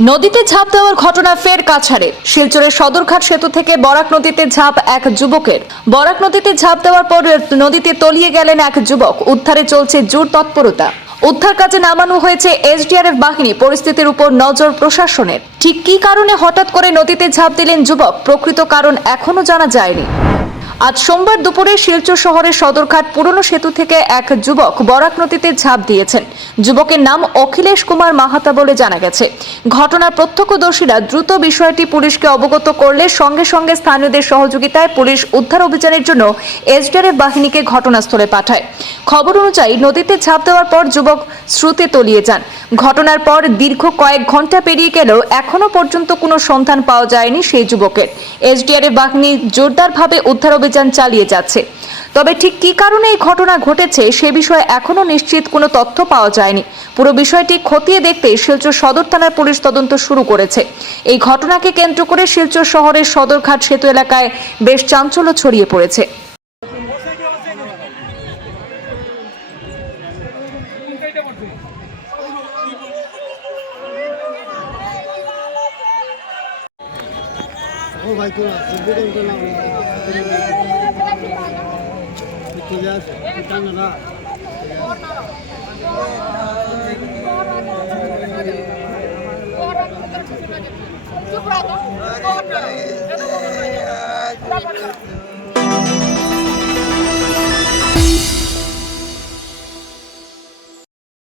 নদীতে ঝাঁপ দেওয়ার ঘটনা ফের কাছাড়ে। শিলচরের সদরঘাট সেতু থেকে বরাক নদীতে ঝাঁপ এক যুবকের। বরাক নদীতে ঝাঁপ দেওয়ার পর নদীতে তলিয়ে গেলেন এক যুবক। উদ্ধারে চলছে জোর তৎপরতা। উদ্ধার কাজে নামানো হয়েছে এসডিআরএফ বাহিনী। পরিস্থিতির উপর নজর প্রশাসনের। ঠিক কী কারণে হঠাৎ করে নদীতে ঝাঁপ দিলেন যুবক, প্রকৃত কারণ এখনো জানা যায়নি। আজ সোমবার দুপুরে শিলচর শহরের সদরঘাট পুরনো সেতু থেকে এক যুবক বরাক নদীতে ঝাঁপ দিয়েছেন। যুবকের নাম অখিলেশ কুমার মাহাতা বলে জানা গেছে। ঘটনার প্রত্যক্ষদর্শীরা দ্রুত বিষয়টি পুলিশকে অবগত করলে সঙ্গে সঙ্গে স্থানীয়দের সহযোগিতায় পুলিশ উদ্ধার অভিযানের জন্য এসডিআরএফ বাহিনীকে ঘটনাস্থলে পাঠায়। খবর অনুযায়ী নদীতে ঝাঁপ দেওয়ার পর যুবক স্রোতে তলিয়ে যান। ঘটনার পর দীর্ঘ কয়েক ঘন্টা পেরিয়ে গেলেও এখনো পর্যন্ত কোনো সন্ধান পাওয়া যায়নি সেই যুবকের। এসডিআরএফ বাহিনী জোরদারভাবে উদ্ধার অভিযান চালিয়ে যাচ্ছে। তবে ঠিক কী কারণে এই ঘটনা ঘটেছে সে বিষয়ে এখনো নিশ্চিত কোনো তথ্য পাওয়া যায়নি। পুরো বিষয়টি খতিয়ে দেখতে শিলচর সদর থানার পুলিশ তদন্ত শুরু করেছে। এই ঘটনাকে কেন্দ্র করে শিলচর শহরের সদরঘাট সেতু এলাকায় বেশ চাঞ্চল্য ছড়িয়ে পড়েছে। ও ভাই তোরা দুটো না চলে আসে টানা না চুপ রাখো